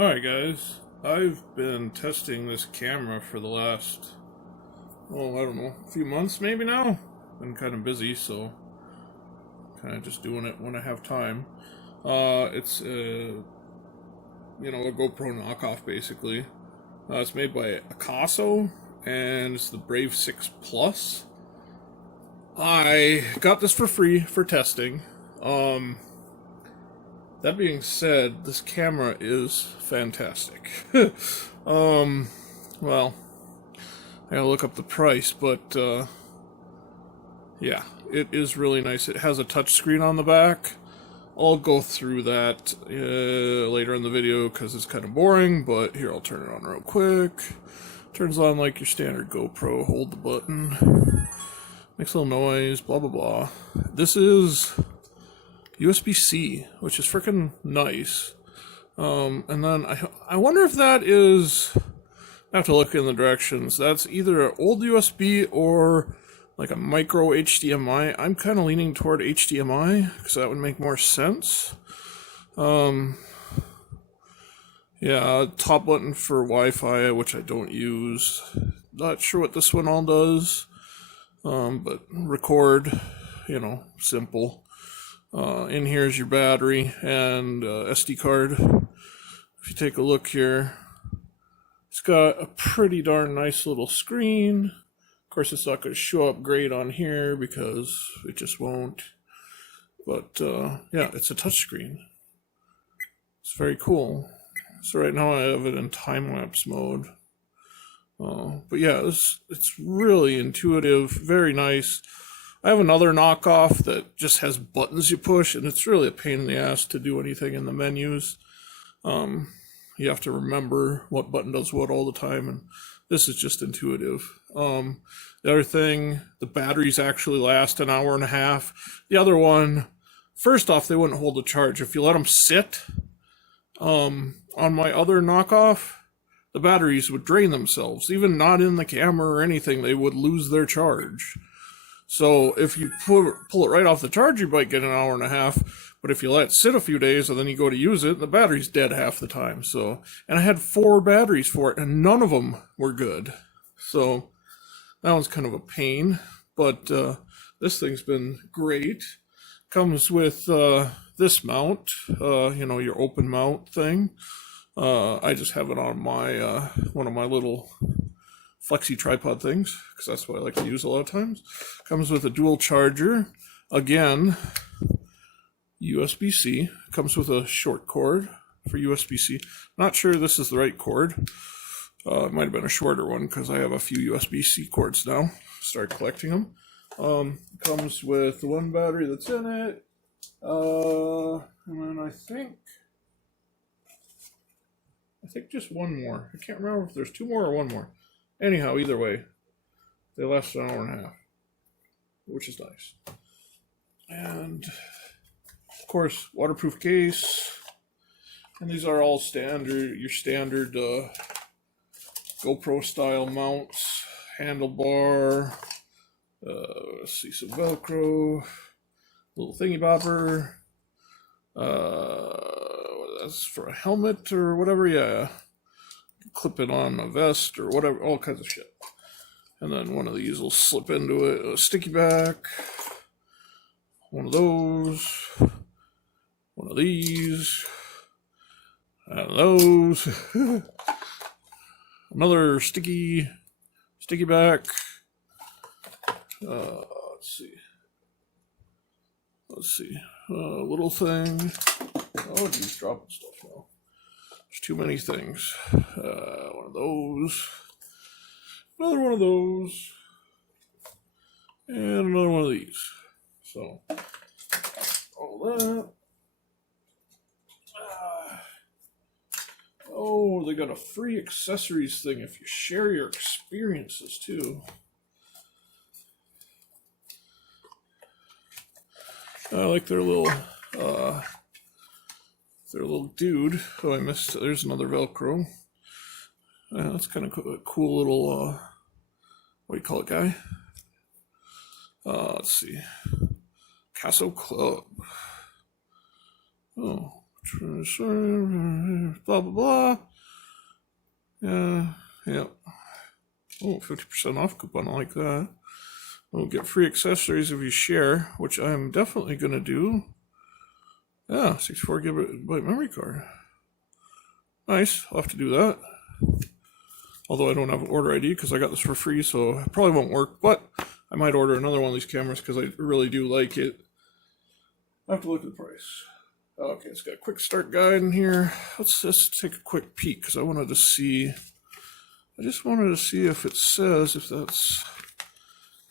Alright guys, I've been testing this camera for the last, well, I don't know, a few months maybe now. Been kind of busy, so kind of just doing it when I have time. It's a GoPro knockoff basically. It's made by AKASO, and it's the Brave 6 Plus. I got this for free for testing. That being said, this camera is fantastic. Well, I gotta look up the price, but, yeah, it is really nice. It has a touch screen on the back. I'll go through that later in the video because it's kind of boring, but here, I'll turn it on real quick. Turns on like your standard GoPro. Hold the button. Makes a little noise, blah, blah, blah. This is USB-C, which is freaking nice. And then I wonder if that is, I have to look in the directions. That's either an old USB or like a micro HDMI. I'm kind of leaning toward HDMI because that would make more sense. Yeah, top button for Wi-Fi, which I don't use. Not sure what this one all does. But record, simple. In here is your battery and SD card. If you take a look here, it's got a pretty darn nice little screen. Of course, it's not going to show up great on here because it just won't. But yeah, it's a touchscreen. It's very cool. So right now I have it in time-lapse mode. But yeah, it's really intuitive, very nice. I have another knockoff that just has buttons you push, and it's really a pain in the ass to do anything in the menus. You have to remember what button does what all the time, and this is just intuitive. The other thing, the batteries actually last an hour and a half. The other one, first off, they wouldn't hold a charge. If you let them sit, on my other knockoff, the batteries would drain themselves. Even not in the camera or anything, they would lose their charge. So if you pull it right off the charge, you might get an hour and a half. But if you let it sit a few days and then you go to use it, the battery's dead half the time. So, and I had 4 batteries for it, and none of them were good. So that one's kind of a pain. But this thing's been great. Comes with this mount, your open mount thing. I just have it on my one of my little flexi tripod things, because that's what I like to use a lot of times. Comes with a dual charger. Again, USB-C. Comes with a short cord for USB-C. Not sure this is the right cord. It might have been a shorter one, because I have a few USB-C cords now. Start collecting them. Comes with the one battery that's in it. And then I think just one more. I can't remember if there's 2 more or 1 more. Anyhow, either way, they last an hour and a half, which is nice. And, of course, waterproof case. And these are all standard, your standard GoPro style mounts. Handlebar. Let's see, some Velcro. Little thingy bobber. That's for a helmet or whatever, yeah. Clip it on a vest or whatever, all kinds of shit. And then one of these will slip into it, a sticky back. One of those. One of these. And those. Another sticky back. Let's see. Little thing. Oh, geez, dropping stuff now. There's too many things. One of those. Another one of those. And another one of these. So, all that. Oh, they got a free accessories thing if you share your experiences too. I like their little dude. Oh, I missed. There's another Velcro. That's kind of a cool little, what do you call it, guy? Let's see. AKASO Club. Oh, blah, blah, blah. Yeah. Oh, 50% off coupon, I like that. We'll get free accessories if you share, which I'm definitely going to do. Yeah, 64 GB memory card. Nice, I'll have to do that. Although I don't have an order ID because I got this for free, so it probably won't work. But I might order another one of these cameras because I really do like it. I have to look at the price. Okay, it's got a quick start guide in here. Let's just take a quick peek because I wanted to see. I just wanted to see if it says if that's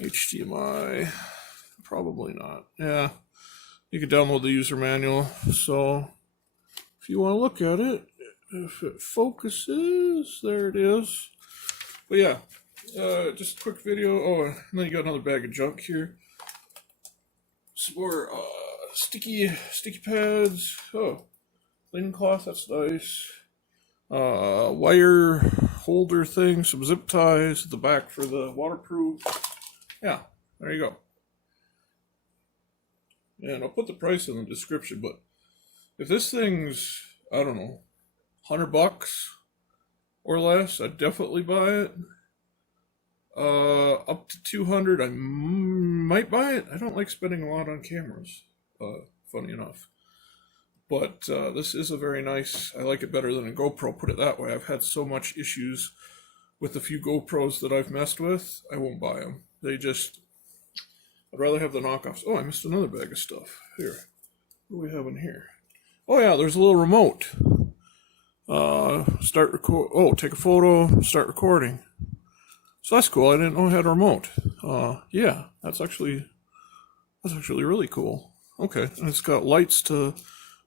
HDMI. Probably not. Yeah, you can download the user manual. So if you want to look at it, if it focuses, there it is. But yeah, just a quick video. Oh, and then you got another bag of junk here. Some more sticky pads. Oh, linen cloth, that's nice. Wire holder thing, some zip ties at the back for the waterproof. Yeah, there you go. And I'll put the price in the description, but if this thing's, I don't know, $100 or less, I'd definitely buy it. Up to 200, I might buy it. I don't like spending a lot on cameras, funny enough. But this is a very nice, I like it better than a GoPro, put it that way. I've had so much issues with the few GoPros that I've messed with, I won't buy them. They just, I'd rather have the knockoffs. Oh, I missed another bag of stuff. Here, what do we have in here? Oh yeah, there's a little remote. Start record, oh, take a photo, start recording. So that's cool, I didn't know it had a remote. Yeah, that's actually really cool. Okay, and it's got lights to,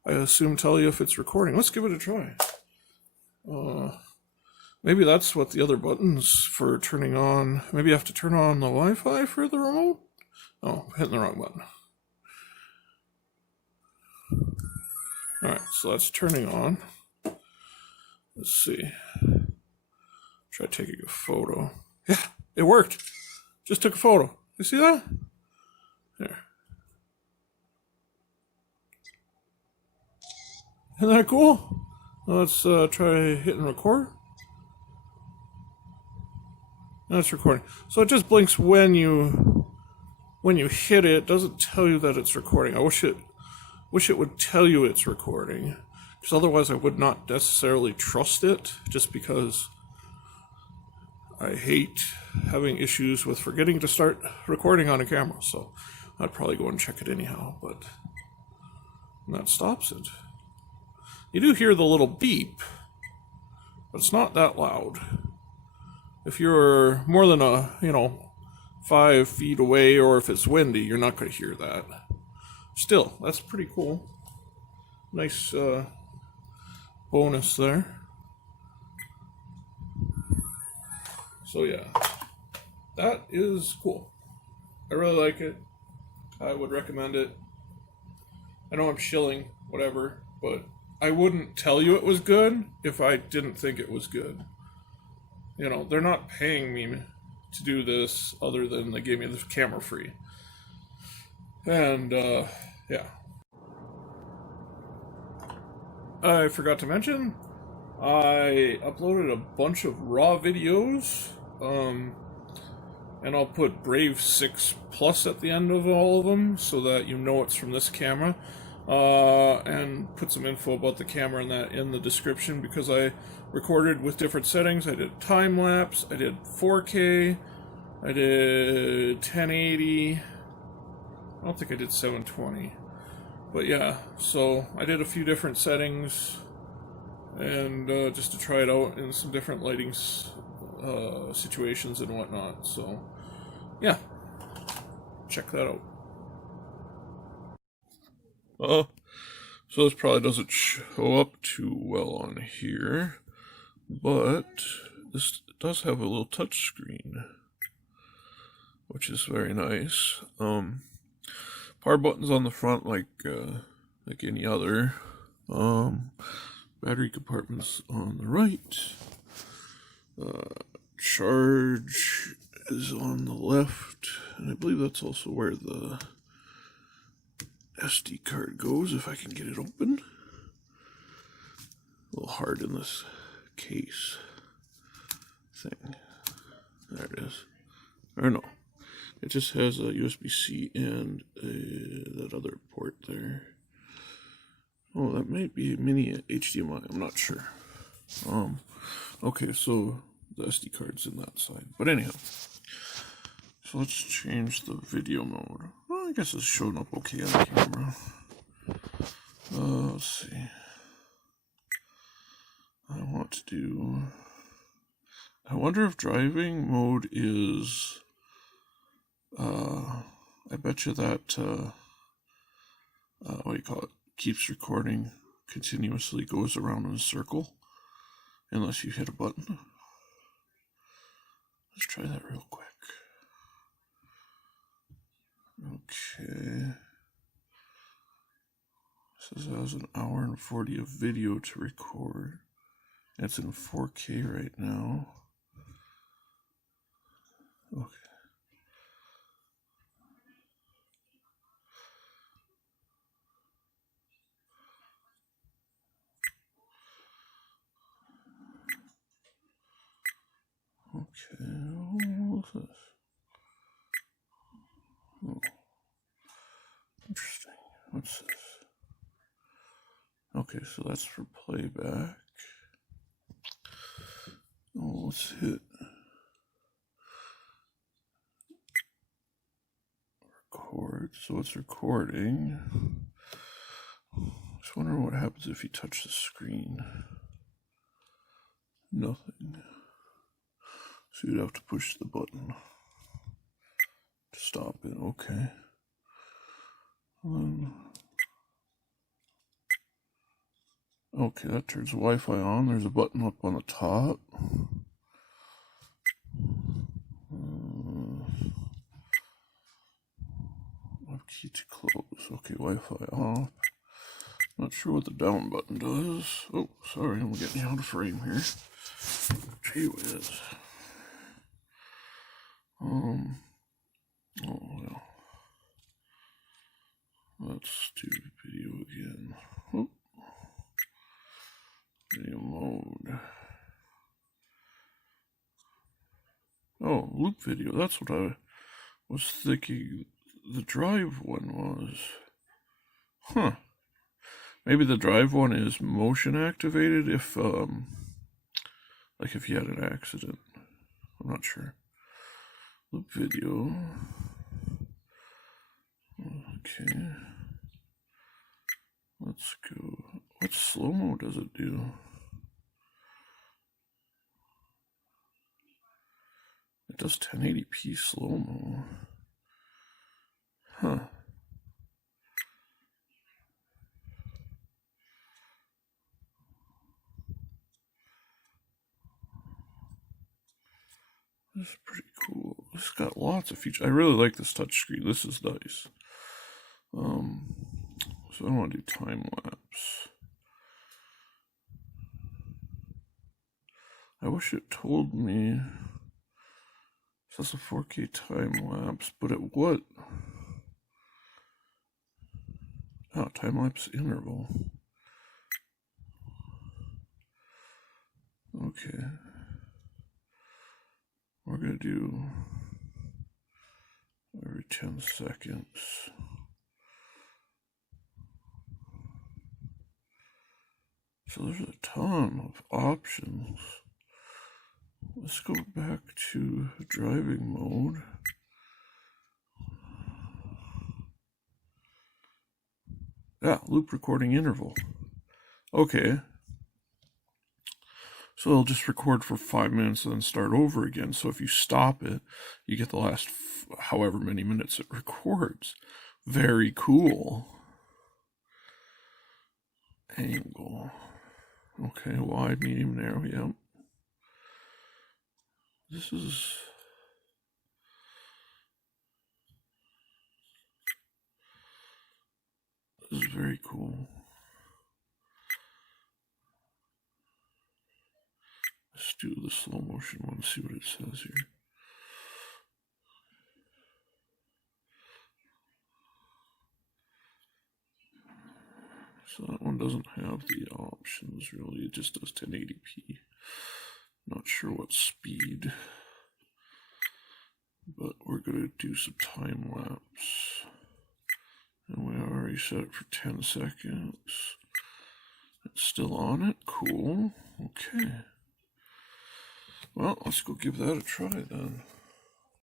I assume, tell you if it's recording. Let's give it a try. Maybe that's what the other buttons for turning on. Maybe you have to turn on the Wi-Fi for the remote? Oh, I'm hitting the wrong button. Alright, so that's turning on. Let's see. Try taking a photo. Yeah, it worked. Just took a photo. You see that? There. Isn't that cool? Let's try hitting record. That's recording. So it just blinks when you hit it. It doesn't tell you that it's recording. I wish it would tell you it's recording, because otherwise I would not necessarily trust it, just because I hate having issues with forgetting to start recording on a camera. So I'd probably go and check it anyhow, but that stops it. You do hear the little beep, but it's not that loud. If you're more than 5 feet away, or if it's windy, you're not going to hear that. Still, that's pretty cool. Nice bonus there. So yeah, that is cool. I really like it. I would recommend it. I know I'm shilling, whatever, but I wouldn't tell you it was good if I didn't think it was good. You know, they're not paying me to do this other than they gave me the camera free. And, yeah. I forgot to mention, I uploaded a bunch of raw videos, and I'll put Brave 6 Plus at the end of all of them so that you know it's from this camera. And put some info about the camera and that in the description, because I recorded with different settings. I did time lapse, I did 4K, I did 1080. I don't think I did 720, but yeah. So I did a few different settings, and just to try it out in some different lighting situations and whatnot. So yeah, check that out. So this probably doesn't show up too well on here, but this does have a little touch screen, which is very nice. Power buttons on the front, like any other. Battery compartments on the right. Charge is on the left, and I believe that's also where the SD card goes, if I can get it open. A little hard in this case thing. There it is. Or no, it just has a USB-C and that other port there. Oh, that might be a mini HDMI. I'm not sure. Okay, so the SD card's in that side. But anyhow, so let's change the video mode. Well, I guess it's showing up okay on camera. Let's see. I want to do... I wonder if driving mode is... I bet you that... what do you call it? Keeps recording continuously, goes around in a circle. Unless you hit a button. Let's try that real quick. Okay. It says it has an hour and 40 of video to record. It's in 4K right now. Okay. Okay, what's this? Oh, interesting. What's this? Okay, so that's for playback. Oh, let's hit record. So it's recording. Just wondering what happens if you touch the screen. Nothing. So you'd have to push the button to stop it. Okay. Okay, that turns Wi-Fi on. There's a button up on the top. Key to close. Okay, Wi-Fi off. Not sure what the down button does. Oh, sorry, I'm getting out of frame here. Gee whiz. Oh well. Let's do video again. Oh. Video mode. Oh, loop video. That's what I was thinking the drive one was. Huh. Maybe the drive one is motion activated if, like if you had an accident. I'm not sure. Loop video. Okay. Let's go. What slow-mo does it do? It does 1080p slow-mo. Huh. This is pretty cool. It's got lots of features. I really like this touchscreen. This is nice. So I want to do time lapse. I wish it told me. That's a 4K time lapse, but at what? Oh, time lapse interval. Okay. We're going to do every 10 seconds. So there's a ton of options. Let's go back to driving mode. Yeah, loop recording interval. Okay. So it'll just record for 5 minutes and then start over again. So if you stop it, you get the last however many minutes it records. Very cool. Angle. Okay, wide, medium, narrow, yep. This is very cool. Let's do the slow motion one, see what it says here. So that one doesn't have the options really, it just does 1080p. Not sure what speed, but we're going to do some time lapse. And we already set it for 10 seconds. It's still on it, cool, okay. Well, let's go give that a try then.